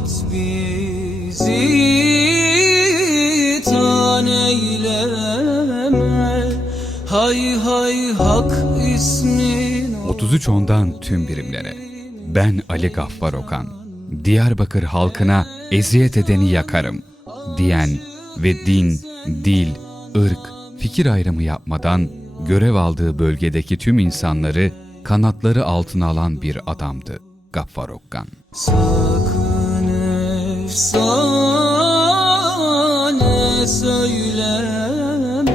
git bizi tan eyleme Hay hay hak ismin 33 ondan tüm birimlere. Ben Ali Gaffar Okan. Diyarbakır halkına eziyet edeni yakarım diyen ve din, dil, ırk, fikir ayrımı yapmadan görev aldığı bölgedeki tüm insanları kanatları altına alan bir adamdı Gaffar Okkan. Sakın efsane söyleme.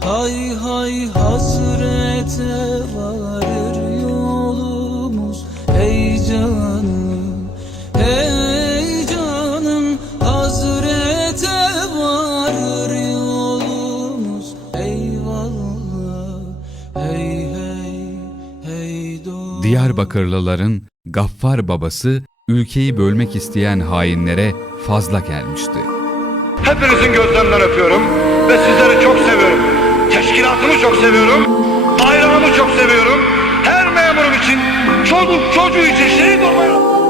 Hay hay hasrete varır yolumuz. Ey canım, ey canım Hasrete varır yolumuz. Eyvallah, hey hey, hey Diyarbakırlıların Gaffar babası ülkeyi bölmek isteyen hainlere fazla gelmişti. Hepinizin gözlerinden öpüyorum ve sizleri çok seviyorum. Teşkilatımı çok seviyorum. Bayrağımı çok seviyorum. Her memurum için, çocuk çocuğu için şehit olmayı...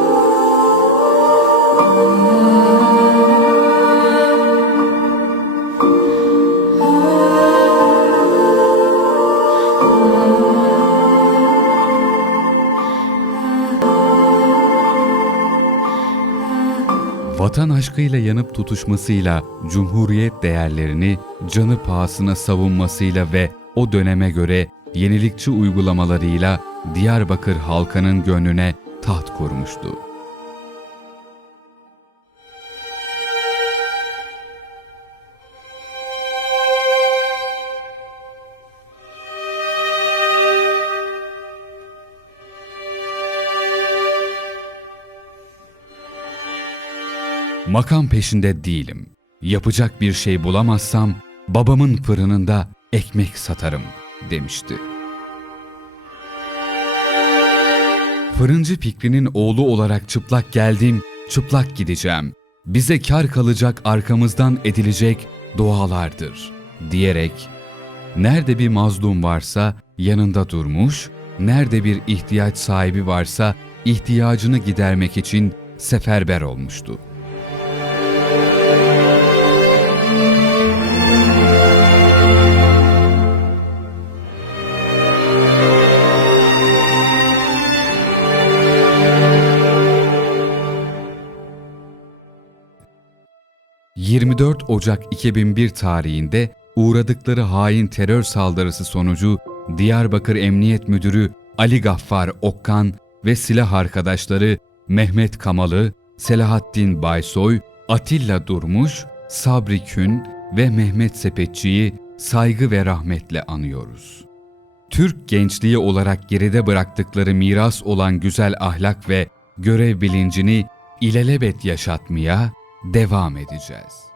Vatan aşkıyla yanıp tutuşmasıyla cumhuriyet değerlerini canı pahasına savunmasıyla ve o döneme göre yenilikçi uygulamalarıyla Diyarbakır halkının gönlüne taht kurmuştu. Makam peşinde değilim. Yapacak bir şey bulamazsam babamın fırınında ekmek satarım demişti. Fırıncı Fikri'nin oğlu olarak çıplak geldim, çıplak gideceğim. Bize kar kalacak arkamızdan edilecek dualardır diyerek nerede bir mazlum varsa yanında durmuş, nerede bir ihtiyaç sahibi varsa ihtiyacını gidermek için seferber olmuştu. ...24 Ocak 2001 tarihinde uğradıkları hain terör saldırısı sonucu Diyarbakır Emniyet Müdürü Ali Gaffar Okkan ve silah arkadaşları Mehmet Kamalı, Selahattin Baysoy, Atilla Durmuş, Sabri Kün ve Mehmet Sepetçi'yi saygı ve rahmetle anıyoruz. Türk gençliği olarak geride bıraktıkları miras olan güzel ahlak ve görev bilincini ilelebet yaşatmaya devam edeceğiz.